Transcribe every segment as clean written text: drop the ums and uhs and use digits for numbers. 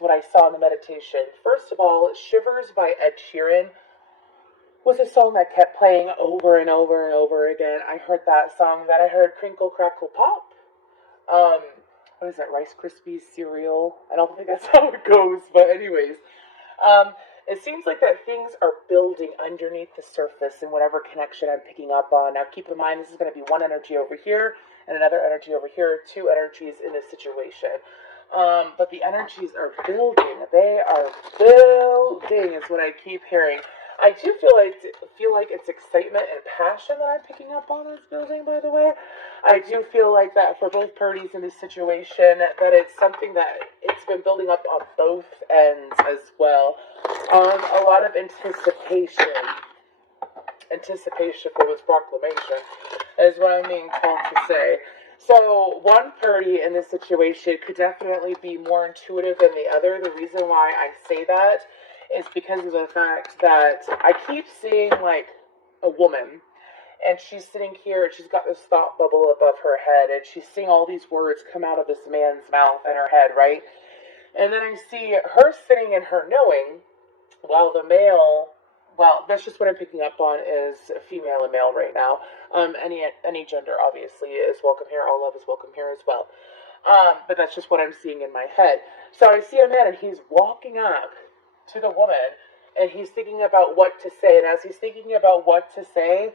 what I saw in the meditation. First of all, Shivers by Ed Sheeran was a song that kept playing over and over and over again. I heard that song. Then I heard Crinkle Crackle Pop. Um, what is that, Rice Krispies cereal? I don't think that's how it goes, but anyways. Um, it seems like that things are building underneath the surface in whatever connection I'm picking up on. Now keep in mind, this is going to be one energy over here and another energy over here, two energies in this situation. But the energies are building. They are building is what I keep hearing. I do feel like it's excitement and passion that I'm picking up on this building, by the way. I do feel like that for both parties in this situation, that it's something that it's been building up on both ends as well. A lot of anticipation for this proclamation is what I'm being told to say. So one party in this situation could definitely be more intuitive than the other. The reason why I say that is because of the fact that I keep seeing like a woman, and she's sitting here and she's got this thought bubble above her head, and she's seeing all these words come out of this man's mouth in her head, right? And then I see her sitting in her knowing, while the male, well, that's just what I'm picking up on is female and male right now. Any gender obviously is welcome here. All love is welcome here as well. But that's just what I'm seeing in my head. So I see a man and he's walking up to the woman and he's thinking about what to say. And as he's thinking about what to say,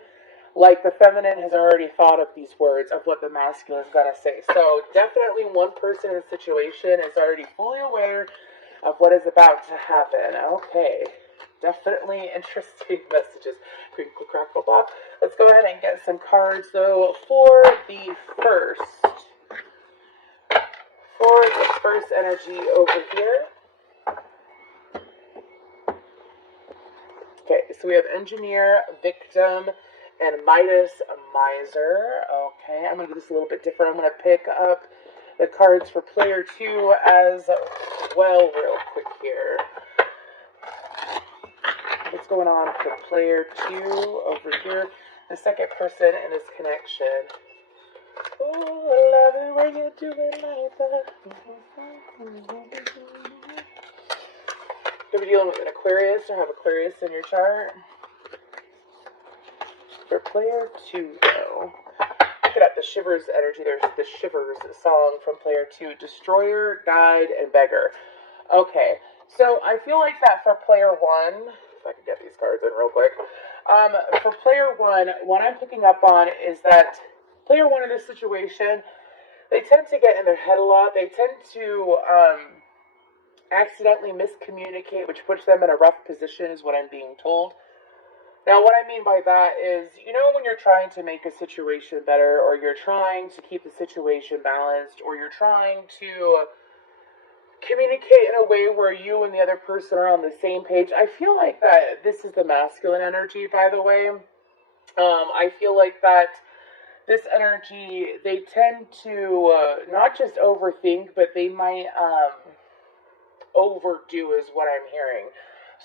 like the feminine has already thought of these words of what the masculine is going to say. So definitely one person in the situation is already fully aware of what is about to happen. Okay. Definitely interesting messages. Crinkle, crackle, pop. Let's go ahead and get some cards, though, for the first energy over here. Okay, so we have Engineer, Victim, and Midas, Miser. Okay, I'm going to do this a little bit different. I'm going to pick up the cards for player 2 as well real quick here. What's going on for player 2 over here? The second person in this connection. Oh, I love it when you do it like that. If you're dealing with an Aquarius or have Aquarius in your chart. For player 2, though, look at the Shivers energy. There's the Shivers song from player 2. Destroyer, Guide, and Beggar. Okay, so I feel like that for player 1, if I can get these cards in real quick. For player 1, what I'm picking up on is that player 1 in this situation, they tend to get in their head a lot. They tend to accidentally miscommunicate, which puts them in a rough position, is what I'm being told. Now, what I mean by that is, you know, when you're trying to make a situation better, or you're trying to keep the situation balanced, or you're trying to communicate in a way where you and the other person are on the same page. I feel like that this is the masculine energy, by the way. I feel like that this energy, they tend to not just overthink, but they might overdo is what I'm hearing.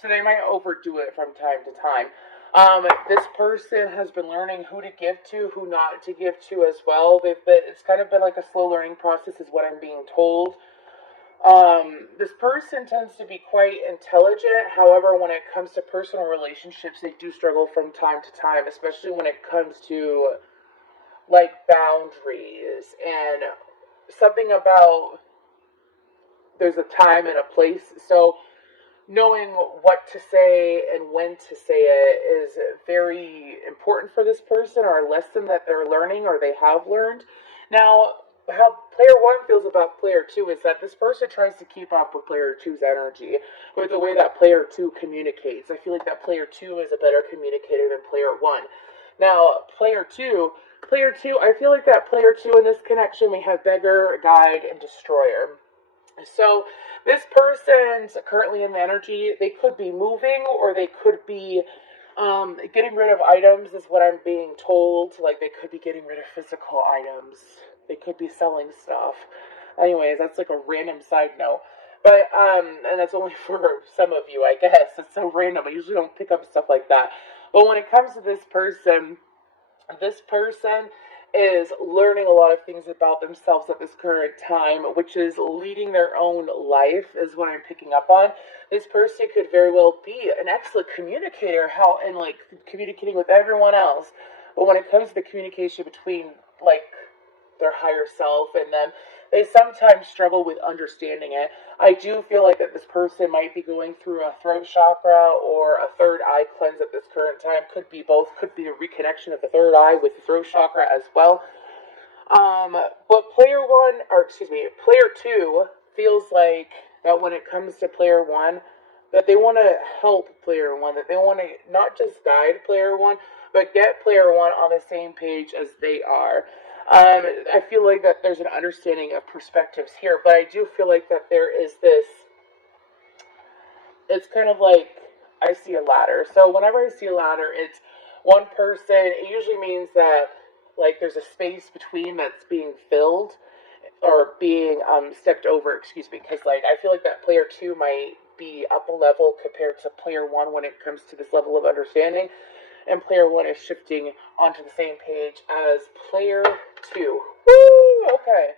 So they might overdo it from time to time. This person has been learning who to give to, who not to give to as well. It's kind of been like a slow learning process is what I'm being told. This person tends to be quite intelligent. However, when it comes to personal relationships, they do struggle from time to time, especially when it comes to like boundaries and something about there's a time and a place. So knowing what to say and when to say it is very important for this person, or a lesson that they're learning or they have learned. Now, how player 1 feels about player 2 is that this person tries to keep up with player 2's energy, with the way that player 2 communicates. I feel like that player 2 is a better communicator than player 1. Now, player 2, I feel like that player 2 in this connection, we have Beggar, Guide, and Destroyer. So this person's currently in the energy. They could be moving, or they could be getting rid of items is what I'm being told. Like they could be getting rid of physical items. They could be selling stuff. Anyways, that's like a random side note. But, and that's only for some of you, I guess. It's so random. I usually don't pick up stuff like that. But when it comes to this person is learning a lot of things about themselves at this current time, which is leading their own life, is what I'm picking up on. This person could very well be an excellent communicator, how and like communicating with everyone else, but when it comes to the communication between like their higher self and them, they sometimes struggle with understanding it. I do feel like that this person might be going through a throat chakra or a third eye cleanse at this current time. Could be both. Could be a reconnection of the third eye with the throat chakra as well. But player one, or excuse me, player two feels like that when it comes to player one, that they want to help player one, that they want to not just guide player one, but get player one on the same page as they are. I feel like that there's an understanding of perspectives here, but I do feel like that there is this, it's kind of like I see a ladder. So whenever I see a ladder, it's one person, it usually means that like there's a space between that's being filled or being stepped over, excuse me, because like I feel like that player two might be up a level compared to player one when it comes to this level of understanding, and player one is shifting onto the same page as player two. Woo! Okay.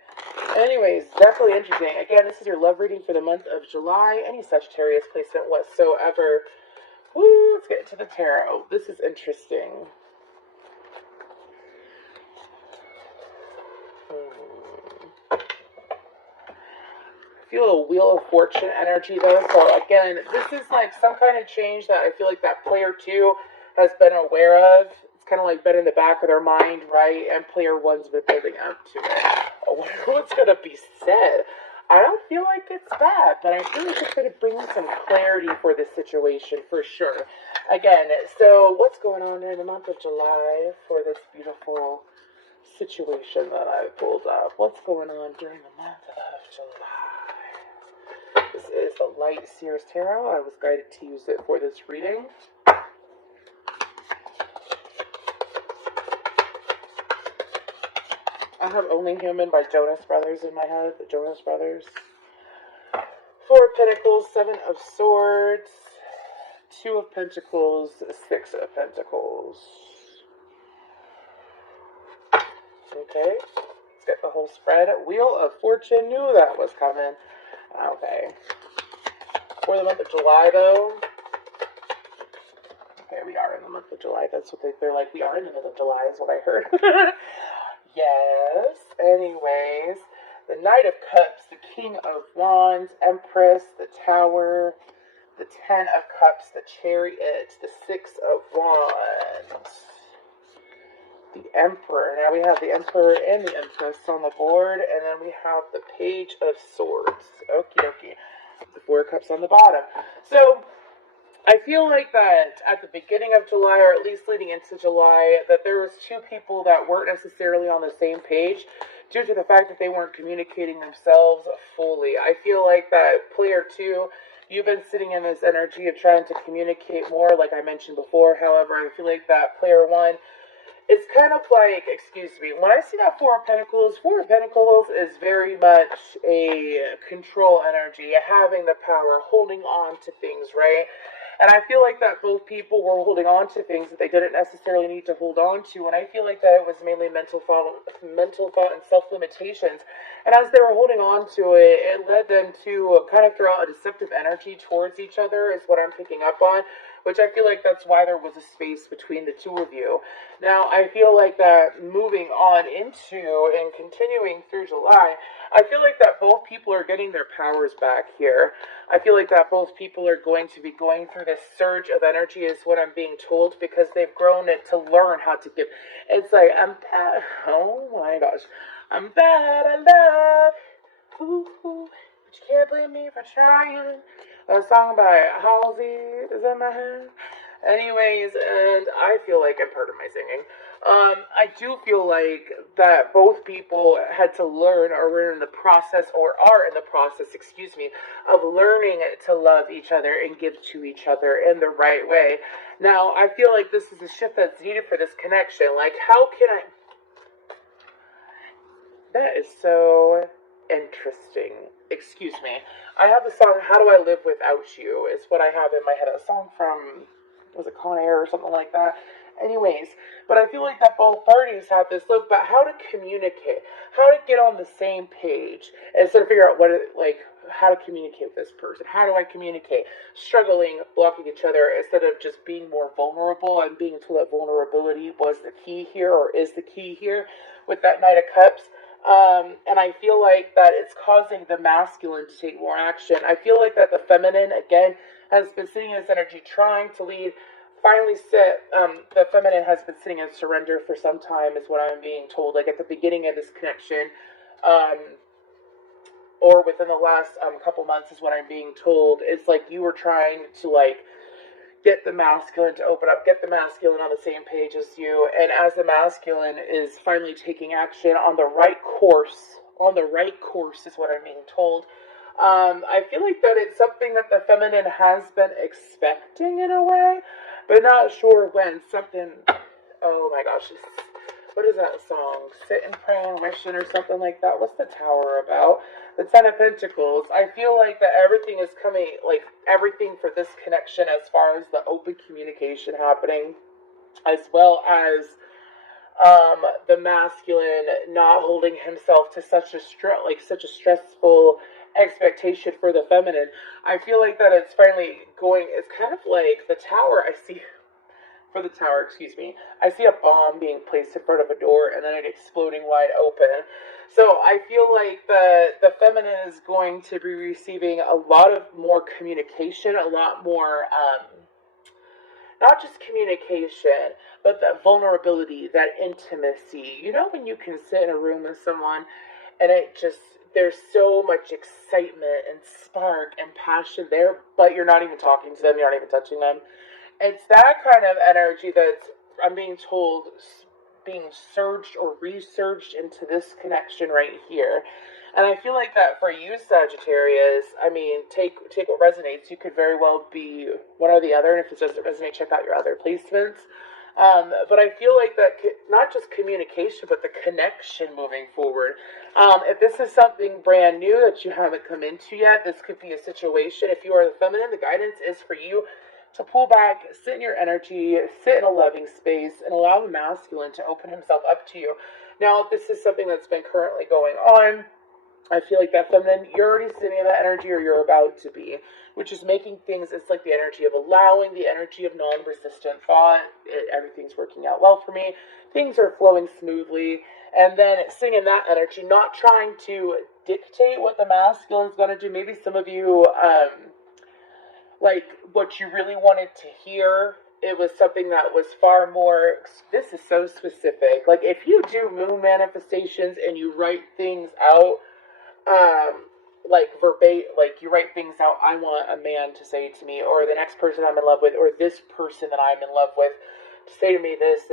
Anyways, definitely interesting. Again, this is your love reading for the month of July. Any Sagittarius placement whatsoever. Woo! Let's get into the tarot. This is interesting. Feel a Wheel of Fortune energy though. So again, this is like some kind of change that I feel like that player two has been aware of. It's kind of like been in the back of their mind, right? And player one's been building up to it. I wonder what's going to be said. I don't feel like it's bad, but I feel like it's going to bring some clarity for this situation for sure. Again, so what's going on in the month of July for this beautiful situation that I pulled up? What's going on during the month of July? This is the Light Seers Tarot. I was guided to use it for this reading. I have Only Human by Jonas Brothers in my head. The Jonas Brothers. Four of Pentacles, Seven of Swords, Two of Pentacles, Six of Pentacles. Okay, let's get the whole spread. Wheel of Fortune, knew that was coming. Okay. For the month of July, though. Okay, we are in the month of July. That's what they're like. We are in the month of July, is what I heard. Yes. Anyways, the Knight of Cups, the King of Wands, Empress, the Tower, the Ten of Cups, the Chariot, the Six of Wands, the Emperor. Now we have the Emperor and the Empress on the board, and then we have the Page of Swords. Okie dokie. The Four of Cups on the bottom. So I feel like that at the beginning of July, or at least leading into July, that there was two people that weren't necessarily on the same page due to the fact that they weren't communicating themselves fully. I feel like that player two, you've been sitting in this energy of trying to communicate more, like I mentioned before. However, I feel like that player one, it's kind of like, excuse me, when I see that Four of Pentacles is very much a control energy, having the power, holding on to things, right? And I feel like that both people were holding on to things that they didn't necessarily need to hold on to. And I feel like that it was mainly mental thought and self-limitations. And as they were holding on to it, it led them to kind of throw out a deceptive energy towards each other, is what I'm picking up on. Which I feel like that's why there was a space between the two of you. Now, I feel like that moving on into and continuing through July, I feel like that both people are getting their powers back here. I feel like that both people are going to be going through this surge of energy, is what I'm being told, because they've grown it to learn how to give. It's like, I'm bad. Oh my gosh. I'm bad at love. Ooh, ooh. But you can't blame me for trying. A song by Halsey is in my head. Anyways, and I feel like I'm part of my singing. I do feel like that both people had to learn, or were in the process, or are in the process, excuse me, of learning to love each other and give to each other in the right way. Now, I feel like this is a shift that's needed for this connection. Like, how can I... That is so interesting. Excuse me. I have the song "How Do I Live Without You" is what I have in my head. A song from was it Con Air or something like that? Anyways, but I feel like that both parties have this love about how to communicate, how to get on the same page, instead of figure out how to communicate with this person. How do I communicate? Struggling, blocking each other, instead of just being more vulnerable and being told that vulnerability was the key here, or is the key here, with that Knight of Cups. And I feel like that it's causing the masculine to take more action. I feel like that the feminine, again, has been sitting in this energy trying to lead. Finally the feminine has been sitting in surrender for some time, is what I'm being told. Like at the beginning of this connection, or within the last couple months, is what I'm being told. It's like you were trying to get the masculine to open up, get the masculine on the same page as you, and as the masculine is finally taking action on the right course, is what I'm being told. I feel like that it's something that the feminine has been expecting in a way, but not sure when. Something, oh my gosh, what is that song? Sit and Pray and Wishing or something like that. What's the Tower about? The Ten of Pentacles. I feel like that everything is coming, everything for this connection, as far as the open communication happening, as well as the masculine not holding himself to such a stressful expectation for the feminine. I feel like that it's finally going. It's kind of like the Tower. For the Tower, excuse me, I see a bomb being placed in front of a door and then it exploding wide open. So I feel like the feminine is going to be receiving a lot of more communication, a lot more, not just communication, but that vulnerability, that intimacy. You know, when you can sit in a room with someone and there's so much excitement and spark and passion there, but you're not even talking to them, you're not even touching them. It's that kind of energy that's, I'm being told, being surged or resurged into this connection right here. And I feel like that for you, Sagittarius, I mean, take what resonates. You could very well be one or the other, and if it doesn't resonate, check out your other placements. But I feel like that not just communication, but the connection moving forward. If this is something brand new that you haven't come into yet, this could be a situation. If you are the feminine, the guidance is for you to pull back, sit in your energy, sit in a loving space, and allow the masculine to open himself up to you. Now, if this is something that's been currently going on, I feel like that feminine, you're already sitting in that energy, or you're about to be, which is making things, it's like the energy of allowing, the energy of non-resistant thought. Everything's working out well for me. Things are flowing smoothly. And then sitting in that energy, not trying to dictate what the masculine is going to do. Maybe some of you, what you really wanted to hear, it was something that was far more, this is so specific. Like, if you do moon manifestations and you write things out, verbatim, you write things out, I want a man to say to me, or the next person I'm in love with, or this person that I'm in love with, to say to me this.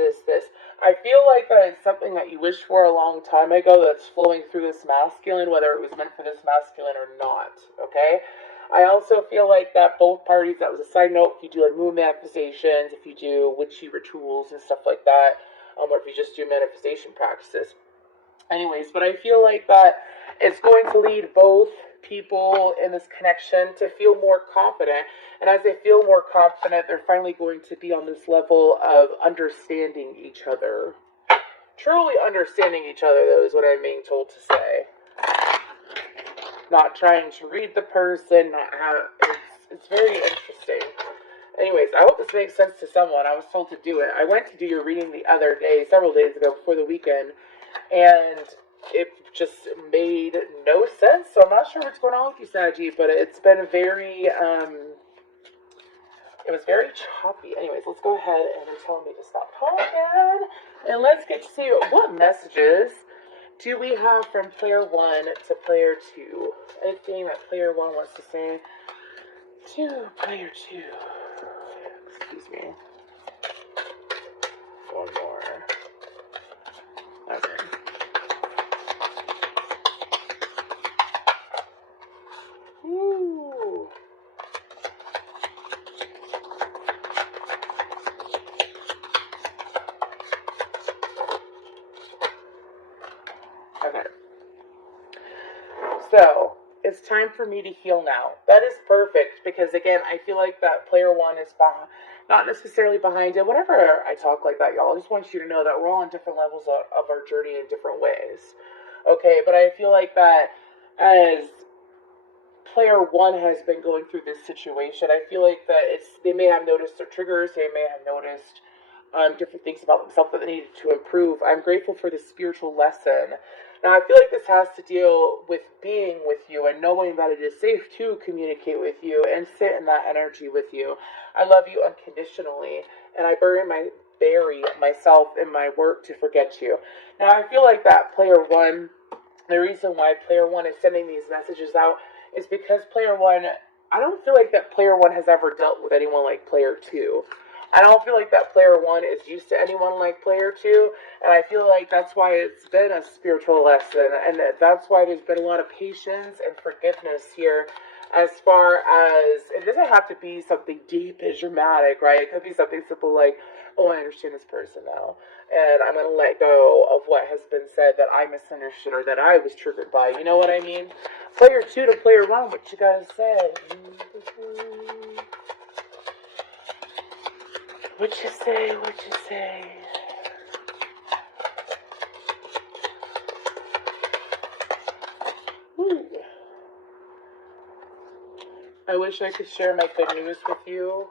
I feel like that is something that you wished for a long time ago that's flowing through this masculine, whether it was meant for this masculine or not, okay? I also feel like that both parties, that was a side note, if you do moon manifestations, if you do witchy rituals and stuff like that, or if you just do manifestation practices. Anyways, but I feel like that it's going to lead both people in this connection to feel more confident. And as they feel more confident, they're finally going to be on this level of understanding each other. Truly understanding each other, though, is what I'm being told to say. Not trying to read the person, it's very interesting. Anyways, I hope this makes sense to someone. I was told to do it. I went to do your reading the other day, several days ago, before the weekend, and it just made no sense. So I'm not sure what's going on with you, Saggy, but it's been very, it was very choppy. Anyways, let's go ahead, and they're telling me to stop talking, and let's get to see what messages do we have from player 1 to player 2. Anything that player 1 wants to say to player 2. Excuse me. One more. Okay. Ooh. Okay. So, it's time for me to heal now. That is perfect, because again, I feel like that player 1 is not necessarily behind it. Whenever I talk like that, y'all, I just want you to know that we're all on different levels of our journey in different ways. Okay, but I feel like that as player one has been going through this situation, I feel like that they may have noticed their triggers, they may have noticed different things about themselves that they needed to improve. I'm grateful for this spiritual lesson. Now, I feel like this has to deal with being with you and knowing that it is safe to communicate with you and sit in that energy with you. I love you unconditionally, and I bury myself in my work to forget you. Now, I feel like that player one, the reason why player one is sending these messages out is because player one, I don't feel like that player one has ever dealt with anyone like player two. I don't feel like that player one is used to anyone like player two, and I feel like that's why it's been a spiritual lesson, and that's why there's been a lot of patience and forgiveness here. As far as, it doesn't have to be something deep and dramatic, right? It could be something simple like, oh, I understand this person now, and I'm going to let go of what has been said that I misunderstood or that I was triggered by. You know what I mean? Player two to player one, what you gotta say? What you say, what you say? Ooh. I wish I could share my good news with you.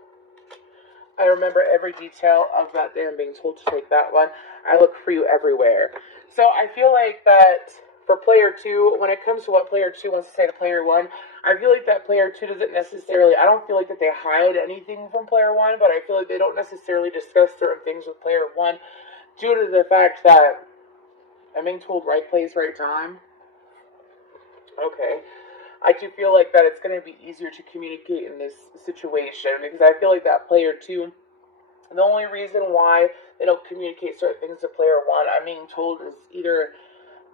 I remember every detail of that day I'm being told to take that one. I look for you everywhere. So I feel like that for player two, when it comes to what player two wants to say to player one, I feel like that player two doesn't necessarily, I don't feel like that they hide anything from player one, but I feel like they don't necessarily discuss certain things with player one due to the fact that I'm being told right place, right time. Okay. I do feel like that it's going to be easier to communicate in this situation because I feel like that player two, the only reason why they don't communicate certain things to player one, I'm being told, is either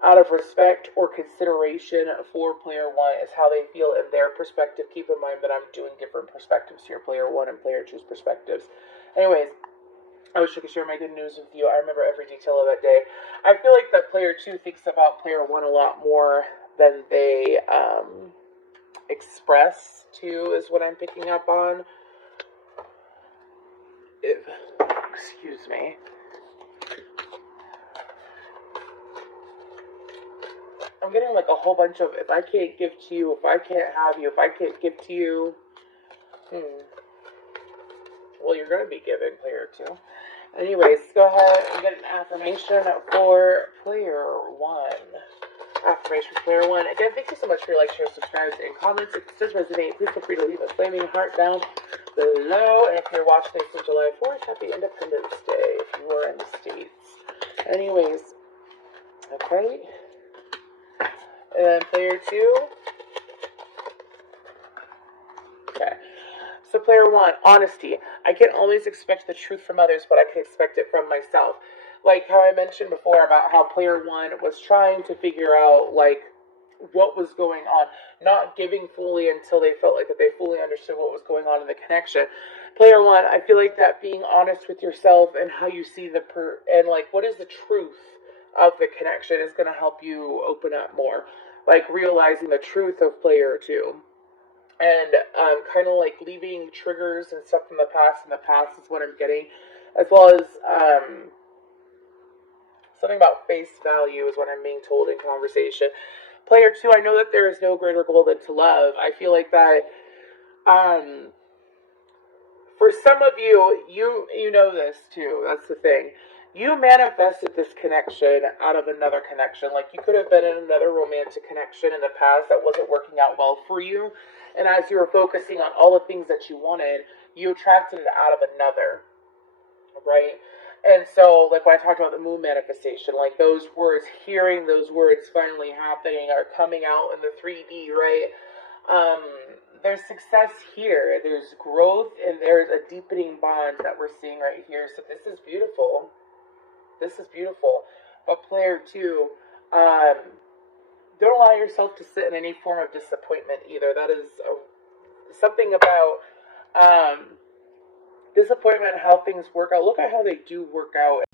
out of respect or consideration for player one is how they feel in their perspective. Keep in mind that I'm doing different perspectives here, player one and player two's perspectives. Anyways, I wish I could share my good news with you. I remember every detail of that day. I feel like that player two thinks about player one a lot more than they express to, is what I'm picking up on. Excuse me. I'm getting like a whole bunch of, if I can't give to you, if I can't have you, if I can't give to you, well, you're going to be given, player two. Anyways, go ahead and get an affirmation for player one. Affirmation for player one. Again, thank you so much for your likes, shares, subscribes, and comments. If this does resonate, please feel free to leave a flaming heart down below. And if you're watching this on July 4th, happy Independence Day if you are in the States. Anyways, okay. And then player two. Okay. So player one, honesty. I can't always expect the truth from others, but I can expect it from myself. Like how I mentioned before about how player one was trying to figure out like what was going on, not giving fully until they felt like that they fully understood what was going on in the connection. Player one, I feel like that being honest with yourself and how you see and like what is the truth of the connection is going to help you open up more. Like realizing the truth of player two. And kind of like leaving triggers and stuff from the past in the past is what I'm getting. As well as something about face value is what I'm being told in conversation. Player two, I know that there is no greater goal than to love. I feel like that for some of you, you know this too. That's the thing. You manifested this connection out of another connection. Like you could have been in another romantic connection in the past that wasn't working out well for you. And as you were focusing on all the things that you wanted, you attracted it out of another. Right? And so, like when I talked about the moon manifestation, like those words, hearing those words finally happening are coming out in the 3D, right? There's success here. There's growth and there's a deepening bond that we're seeing right here. So this is beautiful. This is beautiful. But player two, don't allow yourself to sit in any form of disappointment either. That is something about disappointment, how things work out. Look at how they do work out.